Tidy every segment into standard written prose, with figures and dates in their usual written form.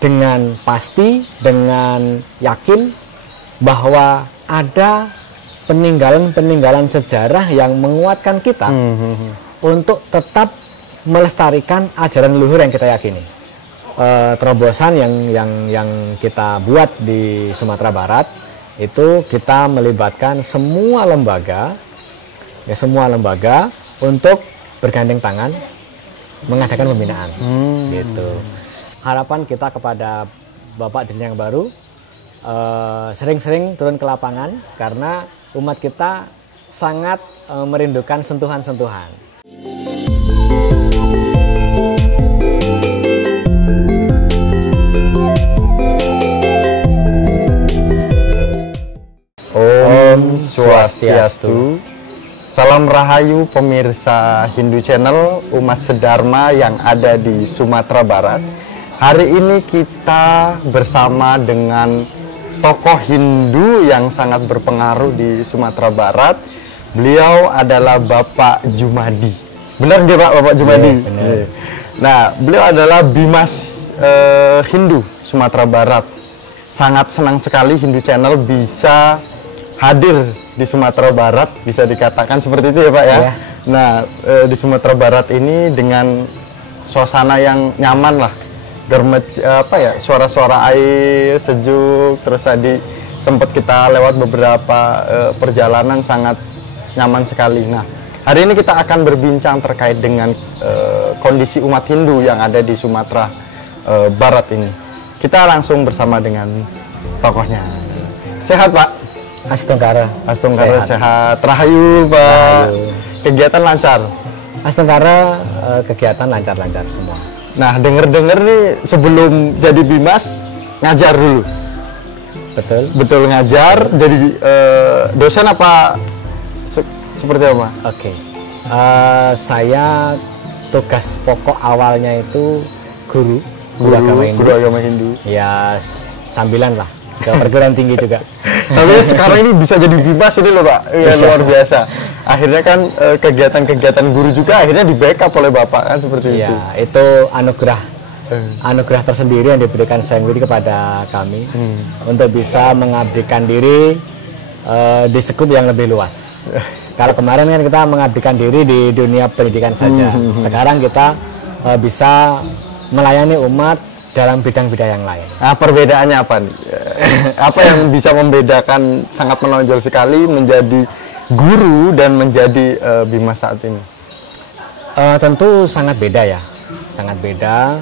dengan pasti, dengan yakin bahwa ada peninggalan-peninggalan sejarah yang menguatkan kita untuk tetap melestarikan ajaran leluhur yang kita yakini. Terobosan yang kita buat di Sumatera Barat itu kita melibatkan semua lembaga untuk bergandeng tangan mengadakan pembinaan. Gitu. Harapan kita kepada Bapak Dirjen yang baru sering-sering turun ke lapangan karena umat kita sangat merindukan sentuhan-sentuhan. Om Swastiastu. Salam Rahayu pemirsa Hindu Channel umat sedharma yang ada di Sumatera Barat. Hari ini kita bersama dengan tokoh Hindu yang sangat berpengaruh di Sumatera Barat. Beliau adalah Bapak Jumadi. Benar nggak Pak, Bapak Jumadi? Benar. Nah, beliau adalah Bimas Hindu Sumatera Barat. Sangat senang sekali Hindu Channel bisa hadir di Sumatera Barat, bisa dikatakan seperti itu ya Pak ya. Iya. Nah, di Sumatera Barat ini dengan suasana yang nyaman lah. Suara-suara air sejuk, terus tadi sempat kita lewat beberapa perjalanan sangat nyaman sekali. Nah, hari ini kita akan berbincang terkait dengan kondisi umat Hindu yang ada di Sumatera Barat ini. Kita langsung bersama dengan tokohnya. Sehat Pak? Astungkara. Astungkara sehat. Rahayu Pak. Rahayu. Kegiatan lancar? Astungkara kegiatan lancar-lancar semua. Nah, denger-denger nih sebelum jadi Bimas ngajar dulu. Betul. Betul ngajar, jadi dosen apa seperti apa? Oke. Saya tugas pokok awalnya itu guru agama Hindu. Ya sambilan lah ke perguruan tinggi juga. Tapi sekarang ini bisa jadi Bimas ini loh Pak, ya, luar biasa. Akhirnya kan kegiatan-kegiatan guru juga akhirnya di backup oleh Bapak kan seperti itu. Ya, itu anugerah tersendiri yang diberikan Sang Widi kepada kami untuk bisa mengabdikan diri di sekup yang lebih luas. Kalau kemarin kan kita mengabdikan diri di dunia pendidikan saja. Sekarang kita bisa melayani umat dalam bidang-bidang yang lain. Nah, perbedaannya apa nih? Apa yang bisa membedakan sangat menonjol sekali menjadi guru dan menjadi Bimas saat ini? Tentu sangat beda ya, sangat beda.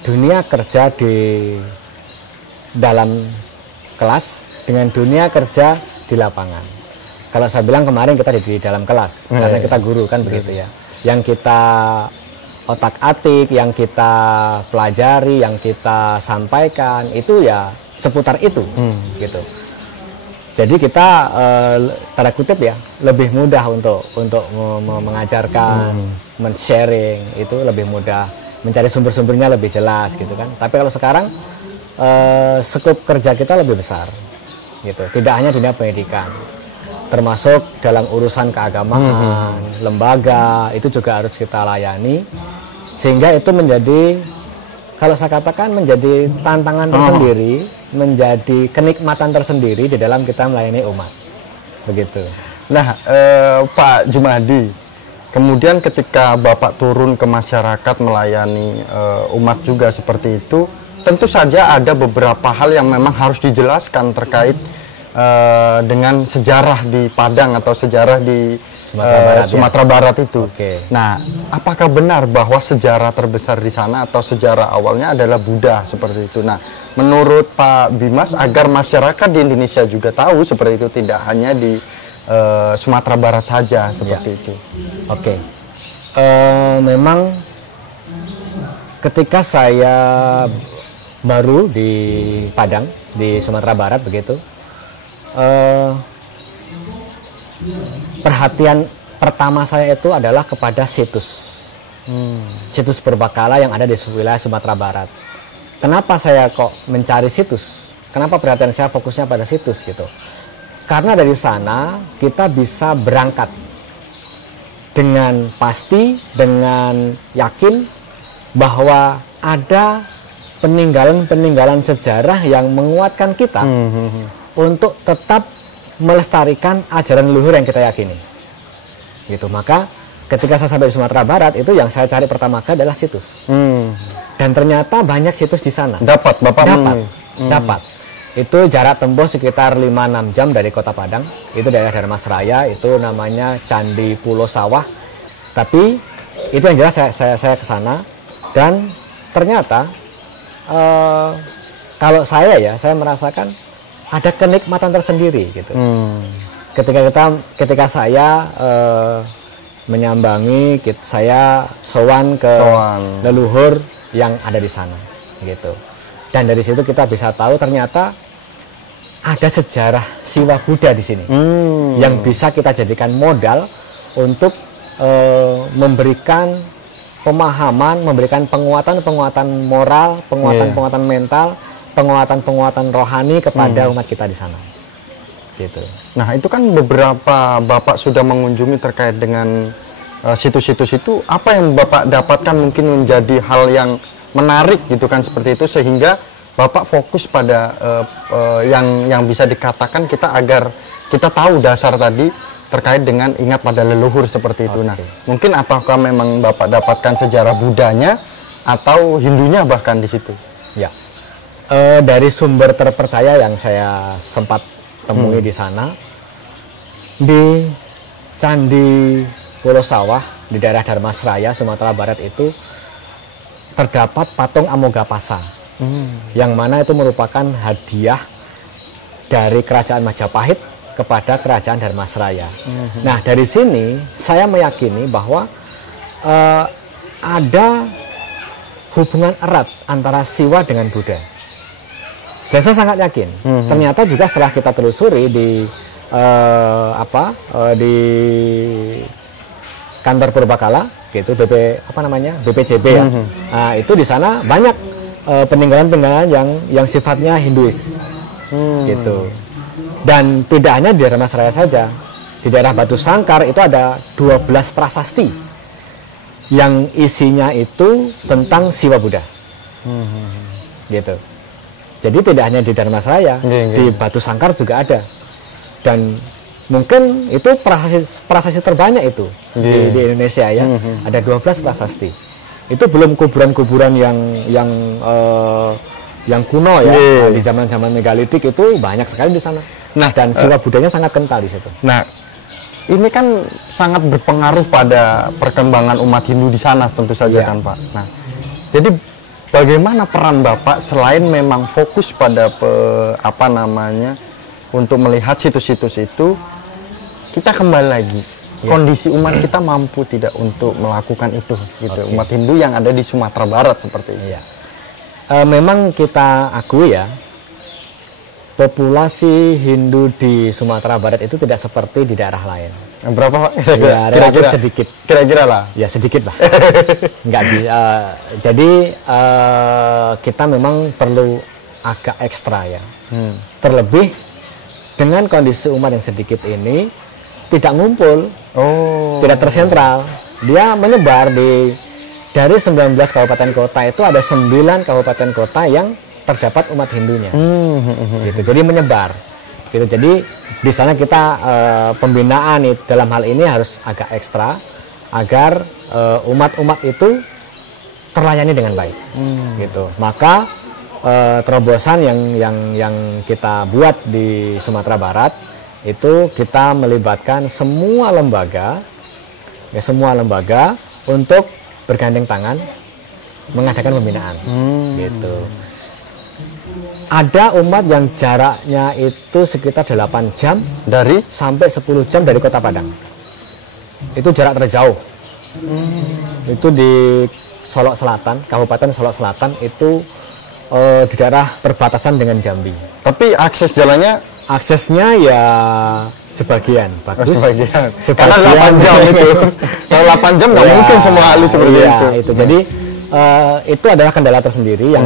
Dunia kerja di dalam kelas dengan dunia kerja di lapangan. Kalau saya bilang kemarin kita di dalam kelas, karena kita guru kan begitu ya. Yang kita otak-atik, yang kita pelajari, yang kita sampaikan itu ya seputar itu, gitu. Jadi kita tanda kutip ya lebih mudah untuk mengajarkan, men-sharing itu lebih mudah, mencari sumber-sumbernya lebih jelas gitu kan. Tapi kalau sekarang skop kerja kita lebih besar, gitu. Tidak hanya dunia pendidikan, termasuk dalam urusan keagamaan, lembaga itu juga harus kita layani, sehingga itu menjadi, kalau saya katakan menjadi tantangan tersendiri, menjadi kenikmatan tersendiri di dalam kita melayani umat, begitu. Nah, Pak Jumadi, kemudian ketika Bapak turun ke masyarakat melayani umat juga seperti itu, tentu saja ada beberapa hal yang memang harus dijelaskan terkait dengan sejarah di Padang atau sejarah di Sumatera Barat itu. Oke. Nah, apakah benar bahwa sejarah terbesar di sana atau sejarah awalnya adalah Buddha seperti itu? Nah, menurut Pak Bimas, agar masyarakat di Indonesia juga tahu seperti itu, tidak hanya di Sumatera Barat saja seperti itu. Oke. Memang ketika saya baru di Padang di Sumatera Barat begitu, perhatian pertama saya itu adalah kepada situs purbakala yang ada di wilayah Sumatera Barat. Kenapa saya kok mencari situs? Kenapa perhatian saya fokusnya pada situs gitu? Karena dari sana kita bisa berangkat dengan pasti, dengan yakin bahwa ada peninggalan-peninggalan sejarah yang menguatkan kita untuk tetap melestarikan ajaran leluhur yang kita yakini. Gitu. Maka ketika saya sampai di Sumatera Barat, itu yang saya cari pertama kali adalah situs. Dan ternyata banyak situs di sana. Dapat, Bapak? Dapat. Itu jarak tempuh sekitar 5-6 jam dari Kota Padang. Itu daerah Dharmasraya, itu namanya Candi Pulau Sawah. Tapi itu yang jelas saya ke sana, dan ternyata kalau saya merasakan ada kenikmatan tersendiri gitu. Ketika saya menyambangi, saya sowan ke leluhur yang ada di sana gitu. Dan dari situ kita bisa tahu ternyata ada sejarah Siwa Buddha di sini yang bisa kita jadikan modal untuk memberikan pemahaman, memberikan penguatan moral, penguatan mental, penguatan rohani kepada umat kita di sana. Gitu. Nah, itu kan beberapa Bapak sudah mengunjungi terkait dengan situs-situs itu. Apa yang Bapak dapatkan mungkin menjadi hal yang menarik gitu kan, seperti itu, sehingga Bapak fokus pada yang bisa dikatakan kita, agar kita tahu dasar tadi terkait dengan ingat pada leluhur seperti itu. Nah, mungkin apakah memang Bapak dapatkan sejarah Budanya atau Hindunya bahkan di situ? Ya, dari sumber terpercaya yang saya sempat temui di sana, di Candi Pulau Sawah di daerah Dharmasraya, Sumatera Barat itu terdapat patung Amogapasa, yang mana itu merupakan hadiah dari Kerajaan Majapahit kepada Kerajaan Dharmasraya. Nah, dari sini saya meyakini bahwa ada hubungan erat antara Siwa dengan Buddha. Dan saya sangat yakin. Ternyata juga setelah kita telusuri di di kantor Purbakala, gitu, BPJB ya. Nah, itu di sana banyak peninggalan-peninggalan yang sifatnya Hinduis, gitu. Dan tidak hanya di Dharmasraya saja, di daerah Batu Sangkar itu ada 12 prasasti yang isinya itu tentang Siwa Buddha, gitu. Jadi tidak hanya di Dharmasraya, di Batu Sangkar juga ada. Dan mungkin itu prasasti terbanyak itu di Indonesia ya. Ada 12 prasasti. Itu belum kuburan-kuburan yang kuno ya. Di zaman-zaman megalitik itu banyak sekali di sana. Nah, dan Siwa Budanya sangat kental di situ. Nah, ini kan sangat berpengaruh pada perkembangan umat Hindu di sana tentu saja kan Pak. Nah, jadi bagaimana peran Bapak selain memang fokus pada untuk melihat situs-situs itu, kita kembali lagi kondisi umat kita mampu tidak untuk melakukan itu gitu. Umat Hindu yang ada di Sumatera Barat seperti ini. Memang kita akui ya, populasi Hindu di Sumatera Barat itu tidak seperti di daerah lain. Berapa Pak? Kira-kira sedikit. Kira-kira lah. Ya sedikit lah. Jadi kita memang perlu agak ekstra ya. Terlebih dengan kondisi umat yang sedikit ini, tidak ngumpul, tidak tersentral. Dia menyebar dari 19 kabupaten kota itu ada 9 kabupaten kota yang terdapat umat Hindunya. Gitu. Jadi menyebar. Gitu. Jadi di sana kita pembinaan dalam hal ini harus agak ekstra agar umat-umat itu terlayani dengan baik. Gitu. Maka terobosan yang kita buat di Sumatera Barat itu kita melibatkan semua lembaga untuk bergandeng tangan mengadakan pembinaan. Gitu. Ada umat yang jaraknya itu sekitar 8 jam sampai 10 jam dari Kota Padang. Itu jarak terjauh. Itu di Solok Selatan, Kabupaten Solok Selatan, itu di daerah perbatasan dengan Jambi. Tapi aksesnya ya sebagian bagus. Sebagian. Karena 8 jam itu. Kalau 8 jam nggak mungkin semua halus seperti itu. Jadi itu adalah kendala tersendiri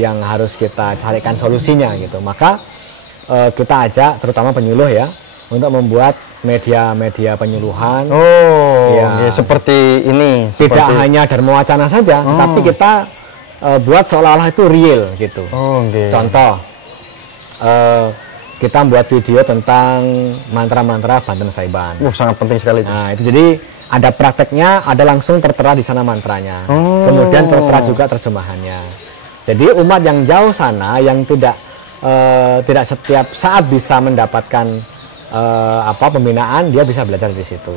yang harus kita carikan solusinya gitu. Maka kita ajak terutama penyuluh ya untuk membuat media penyuluhan. Seperti ini. Tidak hanya Dharma Wacana saja, tetapi kita buat seolah-olah itu real gitu. Oh, okay. Contoh, kita buat video tentang mantra-mantra Banten Saiban. Sangat penting sekali itu. Nah, itu jadi ada prakteknya, ada langsung tertera di sana mantranya. Kemudian tertera juga terjemahannya. Jadi umat yang jauh sana, yang tidak setiap saat bisa mendapatkan pembinaan, dia bisa belajar di situ.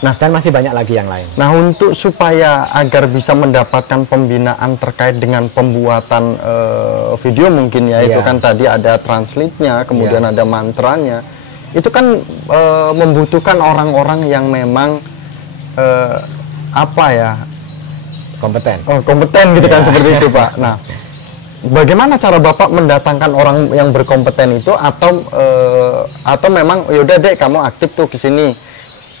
Nah, dan masih banyak lagi yang lain. Nah, untuk supaya agar bisa mendapatkan pembinaan terkait dengan pembuatan video mungkin ya, itu kan tadi ada translate-nya, kemudian ada mantranya. Itu kan membutuhkan orang-orang yang memang kompeten. Oh, kompeten gitu kan, seperti itu, Pak. Nah, bagaimana cara Bapak mendatangkan orang yang berkompeten itu, atau memang yaudah dek kamu aktif tuh ke sini,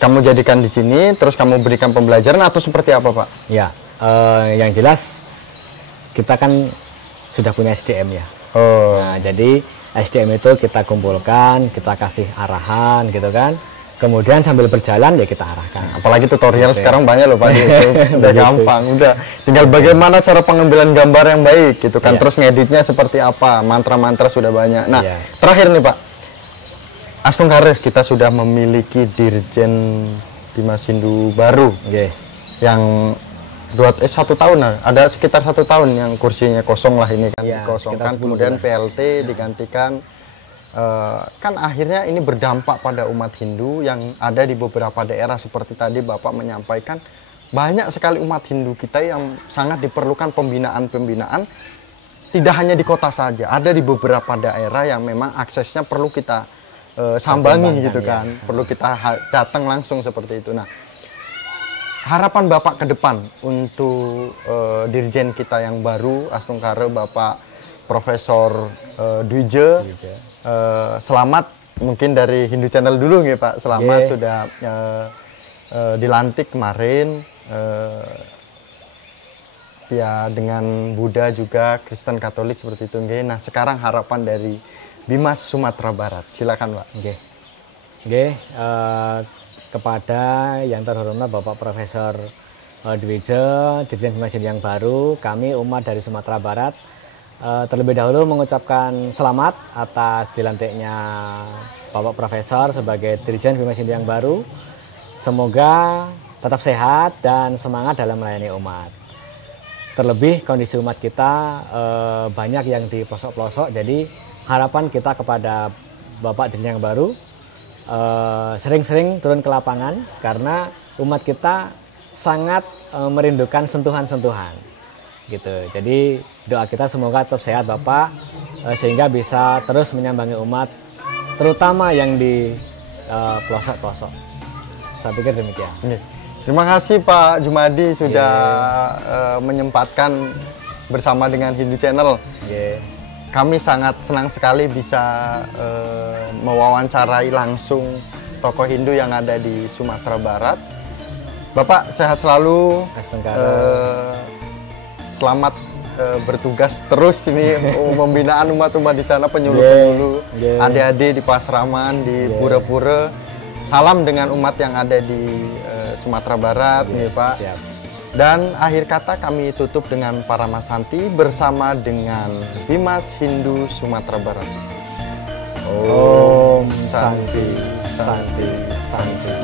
kamu jadikan di sini, terus kamu berikan pembelajaran, atau seperti apa, Pak? Ya, yang jelas kita kan sudah punya SDM ya. Nah, jadi SDM itu kita kumpulkan, kita kasih arahan gitu kan. Kemudian sambil berjalan ya kita arahkan. Apalagi tutorial sekarang banyak loh Pak, udah gampang, udah tinggal bagaimana cara pengambilan gambar yang baik gitu kan, terus ngeditnya seperti apa, mantra-mantra sudah banyak. Nah, terakhir nih Pak, Astungkare kita sudah memiliki Dirjen Bimas Hindu baru, yang 1 tahun, ada sekitar 1 tahun yang kursinya kosong lah ini kan, dikosongkan, kemudian PLT digantikan. Kan akhirnya ini berdampak pada umat Hindu yang ada di beberapa daerah, seperti tadi Bapak menyampaikan, banyak sekali umat Hindu kita yang sangat diperlukan pembinaan-pembinaan, tidak hanya di kota saja, ada di beberapa daerah yang memang aksesnya perlu kita sambangi gitu kan, perlu kita datang langsung seperti itu. Nah, harapan Bapak ke depan untuk Dirjen kita yang baru, Astungkare, Bapak Profesor Dwije. Selamat mungkin dari Hindu Channel dulu nih Pak, selamat sudah dilantik kemarin, ya dengan Buddha juga Kristen Katolik seperti itu. Nah, sekarang harapan dari Bimas Sumatera Barat, silakan Pak. Kepada yang terhormat Bapak Profesor Dwije, Dirjen Bimas Hindu yang baru, kami umat dari Sumatera Barat terlebih dahulu mengucapkan selamat atas dilantiknya Bapak Profesor sebagai Dirjen Bimas Hindu yang baru. Semoga tetap sehat dan semangat dalam melayani umat. Terlebih kondisi umat kita banyak yang di pelosok-pelosok, jadi harapan kita kepada Bapak Dirjen yang baru sering-sering turun ke lapangan, karena umat kita sangat merindukan sentuhan-sentuhan gitu. Jadi doa kita semoga tetap sehat Bapak, sehingga bisa terus menyambangi umat, terutama yang di pelosok-pelosok. Saya pikir demikian. Terima kasih Pak Jumadi sudah menyempatkan bersama dengan Hindu Channel. Kami sangat senang sekali bisa mewawancarai langsung tokoh Hindu yang ada di Sumatera Barat. Bapak sehat selalu. Selamat bertugas terus ini pembinaan umat-umat di sana, penyuluh-penyuluh, adik-adik di Pasraman, di pura-pura. Salam dengan umat yang ada di Sumatera Barat, nih Pak. Siap. Dan akhir kata kami tutup dengan Paramasanti bersama dengan Bimas Hindu Sumatera Barat. Om Santi, Santi, Santi.